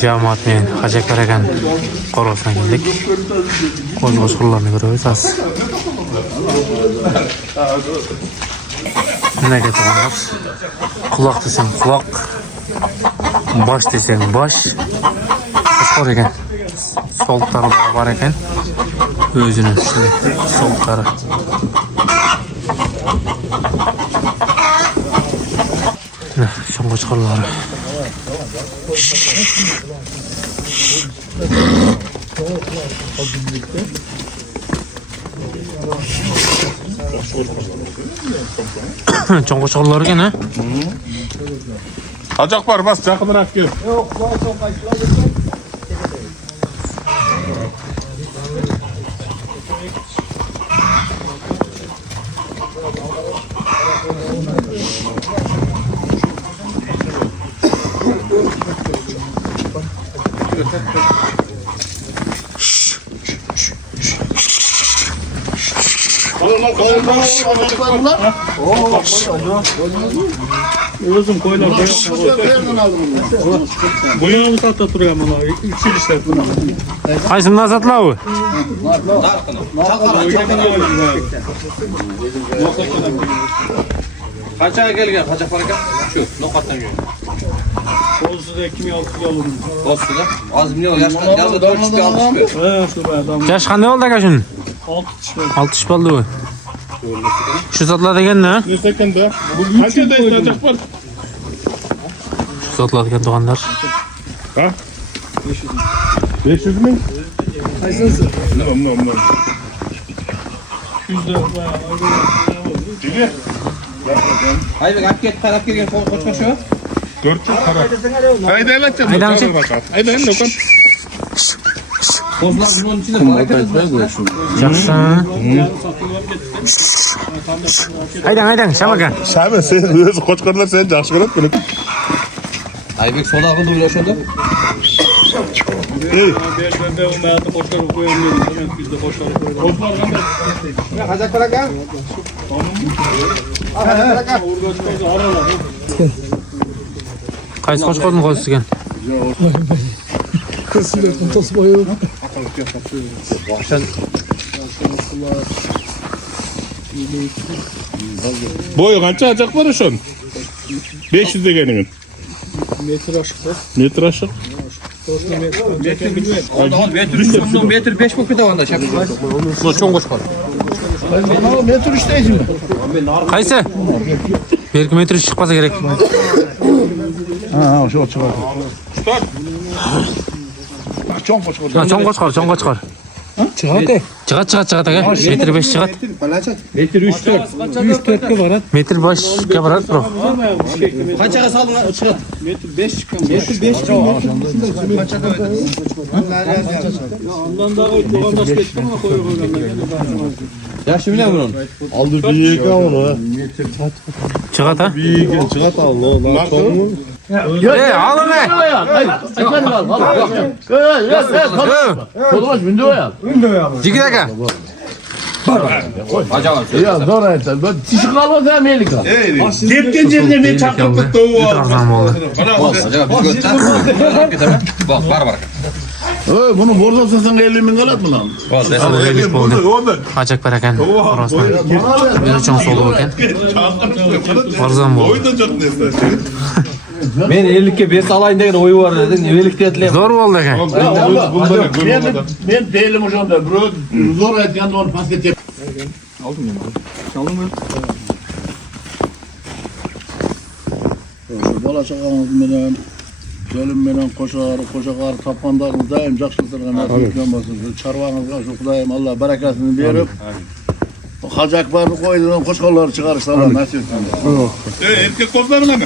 Jamoat men Hacı Karagan qorosuna keldik. Qo'z-qo'shqullarni ko'ramiz az. Nega to'g'anlar? Quloq desang quloq, bosh desang bosh. Qo'shqor ekan. Soltlari bor ekan. O'zini soltlari. Şu qo'shqorlari. Çoğun qo'shqorlar ekan ha? Hacak var bas yakınırak gel. Özüm koylar bu yağmur satta duruyor ama 3 yıl işler buna. Qaysini satla u? Kaça gelgen kaça para şu nokattan geliyor. Olsu'da 2006 aldım. Olsu'da az milyon yazda 400 almış. Şu adam Yaş qanday oldu aka shuni? 6 6 bo'ldi bu. Shu sotiladigan ne? Ne sekende? Kaçta hacak var? Shu sotiladigan to'g'anlar. Ha? 500 mi? Kaysası? No. 200 lira. Dili? Hayır bak git taraf gelgen koçma şu. 400 para. Haydi el açalım. Haydi açalım. Haydi el bakalım. Bozlar bunun içinde hareket etmez. Yaxshi. Haydang, shamaga. Şahin sen özü koçkarlar seni yaxşı görüp bunu. Aybek soda kıldı öyle şurada. Ben onlarda boşlar koyuyorum dedim. Biz de boşlar koyuyoruz. Kaça para gel? Qaysi qo'shqorni qo'ysigan? Boyu kaça hacak var şu an? 500 degenin. Metre aşık var. Metre aşık. Metre bilmem. Metre 5 bu kadar vanda şap. Bu çok hoş var. Metre 3 değil mi? Qaysi? Berk metr chiqmasa kerak. Ha, şu çıkar. Çok hoş var. Cho'ng qo'shqor. Çıkar. Chiqadi aka. Metr 5 chiqadi. Metre 3 4 var. Metr 5ga boradi biroq. Kaçaga saldın çıkart. Metre 5 çıkan. Metre 5 çıkan. Ondan daha doğandaş geçti ama koyuyor. Ya şimdi ne bunun? Aldı bir yeka onu. Chiqadi ha? Bir çıkart al lan. Ey, alın ey. Jigit aka. Acaba Ya zor et. Ben tişik almaz Amerika. Cepken cebine bir çaktık doğu var. Arzon bo'ldi. acaba biz göster. Bak var. Bunu borda satsan 50 bin kalat mı lan? Ellik bo'ldi. Hacak Karagan qorosuna. Bir cho'ng soluq ekan. Arzon bo'ldi. Oyda çok nesne. Men 50'ke 5 alayın degen oyu var dedin. 50'ke etleyim. Zo'r bo'ldi aka. Ben değilim o zaman. Bro zor et yanında onu pas geçecek. Şu bala çakamız menen, Selim menen koşar tapanlarımız daim жақсылықтарға nasipten basın. Çarvanızga şu Kudayım Allah bereketini berip, Hacak var koyduğun koşkarları çıkarırsa Allah nasip etsin. Erkek kozlarına mı?